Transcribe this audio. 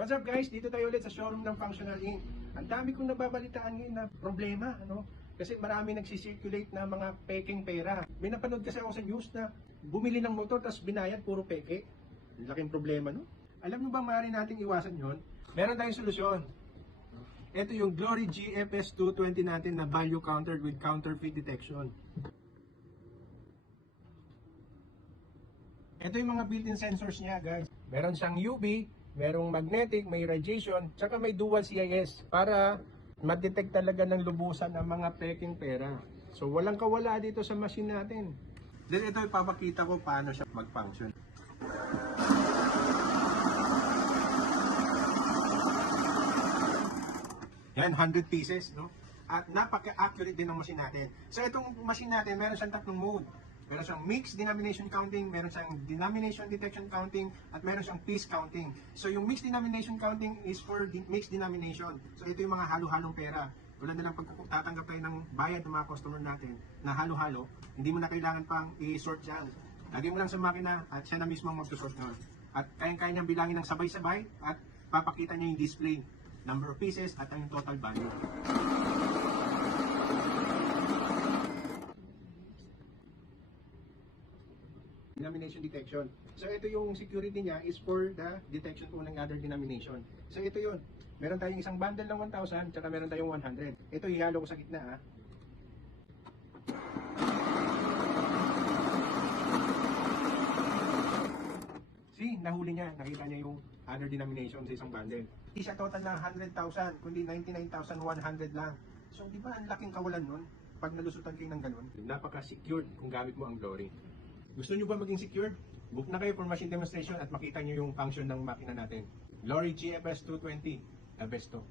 What's up guys? Dito tayo ulit sa showroom ng Functional Inc. Ang dami kong nababalitaan ngayon na problema, Kasi marami nagsisirculate na mga peking pera. May napanood kasi ako sa news na bumili ng motor tapos binayad puro peke. Laking problema, no? Alam mo ba maaari nating iwasan yon? Meron tayong solusyon. Ito yung Glory GFS 220 natin na value countered with counterfeit detection. Ito yung mga built-in sensors niya, guys. Meron siyang UV, merong magnetic, may radiation, tsaka may dual CIS para ma-detect talaga ng lubusan ang mga peking pera. So walang kawala dito sa machine natin. Then ito ipapakita ko paano siya mag-function. Yan, 100 pieces, no? At napaka-accurate din ng machine natin. So itong machine natin, meron siyang tatlong mode. Meron siyang mixed denomination counting, meron siyang denomination detection counting, at meron siyang piece counting. So yung mixed denomination counting is for mixed denomination. So ito yung mga halo-halong pera. Tulad na lang pagtatanggap tayo ng bayad ng mga customer natin na halo-halo, hindi mo na kailangan pang i-sort yan. Lagay mo lang sa makina at siya na mismo ang mag-sort nun. At kayang-kaya niyang bilangin ng sabay-sabay at papakita niya yung display, number of pieces at ang total value. Denomination detection. So ito yung security niya is for the detection po ng other denomination. So ito yun. Meron tayong isang bundle ng 1,000 tsaka meron tayong 100. Ito ihalo ko sa gitna . See, nahuli niya. Nakita niya yung other denomination sa isang bundle. Hindi siya total na 100,000 kundi 99,100 lang. So di ba ang laking kawalan nun? Pag nalusutan kayo ng ganun, napaka-secured kung gamit mo ang Glory. Gusto nyo ba maging secure? Book na kayo for machine demonstration at makita nyo yung function ng makina natin. Glory GFS 220, the best to.